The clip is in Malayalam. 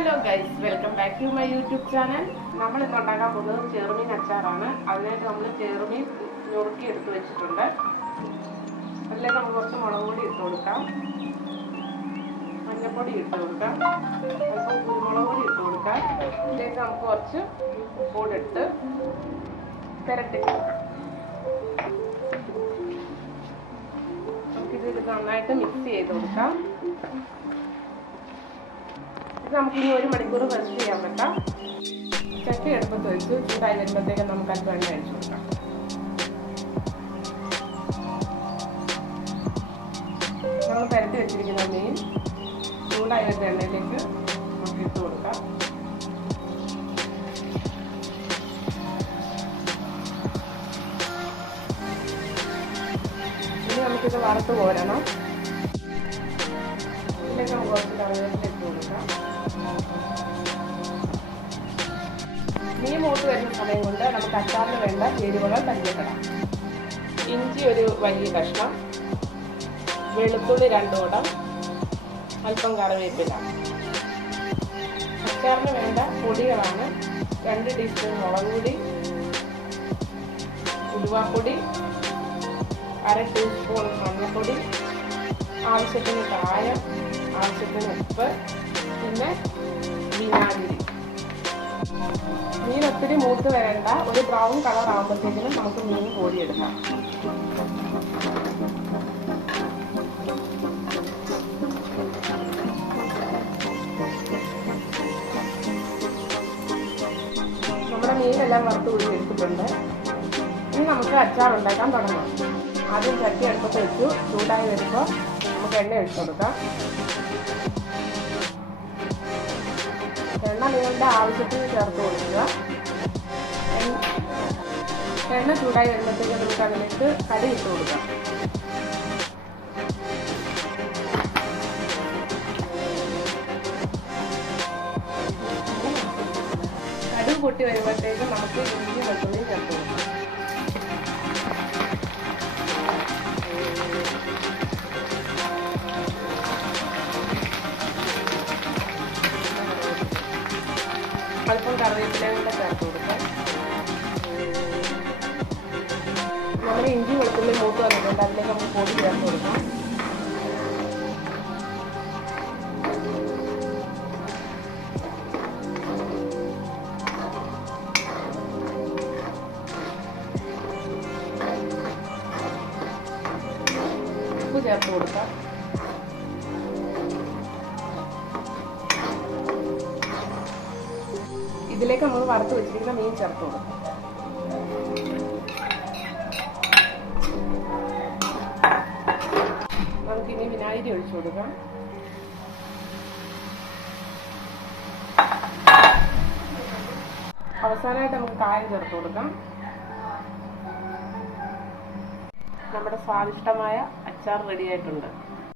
Hello guys, welcome back to my YouTube channel. നമ്മൾ ഇന്ന് ഉണ്ടാക്കാൻ പോകുന്നത് ചെറുമീൻ അച്ചാറാണ്. അതിനായിട്ട് നമ്മൾ ചെറുമീൻ നുറുക്കി എടുത്ത് വെച്ചിട്ടുണ്ട്. അതിലേക്ക് നമുക്ക് കുറച്ച് മുളക് പൊടി ഇട്ട് കൊടുക്കാം, മഞ്ഞൾപ്പൊടി ഇട്ട് കൊടുക്കാം, അല്പം കുരുമുളക് പൊടി ഇട്ട് കൊടുക്കാം. ഇതിലേക്ക് നമുക്ക് കുറച്ച് ഉപ്പുകൂടി ഇട്ട് പുരട്ടി കൊടുക്കാം. നമുക്കിത് നന്നായിട്ട് മിക്സ് ചെയ്ത് കൊടുക്കാം. നമുക്കിനി 1 മണിക്കൂർ റെസ്റ്റ് ചെയ്യാൻ പറ്റാം. ചട്ടി എടുപ്പത്ത് വെച്ച് ചൂടായി വരുമ്പോഴത്തേക്കും നമുക്ക് അല്പം എണ്ണ ഒഴിച്ചു കൊടുക്കാം. നമ്മൾ പരത്തി വെച്ചിരിക്കുന്ന മീൻ ചൂടായി വരുന്ന എണ്ണയിലേക്ക് നമുക്ക് ഇട്ട് കൊടുക്കാം. ഇനി നമുക്കിത് വറുത്ത് കോരണം. ഇതിലേക്ക് നമുക്ക് കുറച്ച് കറിവേപ്പില ഇട്ട് കൊടുക്കാം. മീൻ മൂത്ത് വരുന്ന സമയം കൊണ്ട് നമുക്ക് അച്ചാറിന് വേണ്ട ചേരുവകൾ പരിചയപ്പെടാം. ഇഞ്ചി ഒരു വലിയ കഷ്ണം, വെളുത്തുള്ളി 2 കുടം, അല്പം കറിവേപ്പില. അച്ചാറിന് വേണ്ട പൊടികളാണ് 2 ടീസ്പൂൺ മുളക് പൊടി, ഉലുവാപ്പൊടി, 1/2 ടീസ്പൂൺ മഞ്ഞൾപ്പൊടി, ആവശ്യത്തിന് കായം, ആവശ്യത്തിന് ഉപ്പ്, പിന്നെ വിനാഗിരി. മീൻ ഒത്തിരി മൂത്ത് വരേണ്ട, ഒരു ബ്രൗൺ കളർ ആകുമ്പോഴത്തേക്കിനും നമുക്ക് മീൻ കോരിയെടുക്കാം. നമ്മുടെ മീനെല്ലാം വറുത്ത് കൂടി എടുത്തിട്ടുണ്ട്. ഇനി നമുക്ക് അച്ചാർ ഉണ്ടാക്കാൻ തുടങ്ങാം. ആദ്യം ചട്ടി അടുപ്പത്ത് വെച്ചു ചൂടായി വരുമ്പോൾ നമുക്ക് എണ്ണ ഒഴിച്ചു കൊടുക്കാം. എണ്ണ നിങ്ങളുടെ ആവശ്യത്തിന് ചേർത്ത് കൊടുക്കുക. എണ്ണ ചൂടായി വരുമ്പോഴത്തേക്ക് നമുക്ക് അതിലേക്ക് കടി ഇട്ട് കൊടുക്കാം. കടുക് പൊട്ടി വരുമ്പോഴത്തേക്ക് നമുക്ക് ഇഞ്ചി വെളുത്തുള്ളി ചേർത്ത് കൊടുക്കാം. അല്പം കറിവേപ്പിലയും കൂടെ ചേർത്ത് കൊടുക്കാം. നമ്മൾ ഇഞ്ചി വെളുത്തുള്ളി മൂത്ത് വന്നിട്ടുണ്ട്, അതിലേക്ക് നമുക്ക് പൊടി ചേർത്ത് കൊടുക്കാം. ഉപ്പ് ചേർത്ത് കൊടുക്കാം. ഇതിലേക്ക് നമ്മൾ വറുത്ത് വെച്ചിരിക്കുന്ന മീൻ ചേർത്ത് കൊടുക്കാം. നമുക്കിനി വിനാഗിരി ഒഴിച്ചു കൊടുക്കാം. അവസാനമായിട്ട് നമുക്ക് കായം ചേർത്ത് കൊടുക്കാം. നമ്മുടെ സ്വാദിഷ്ടമായ അച്ചാർ റെഡി ആയിട്ടുണ്ട്.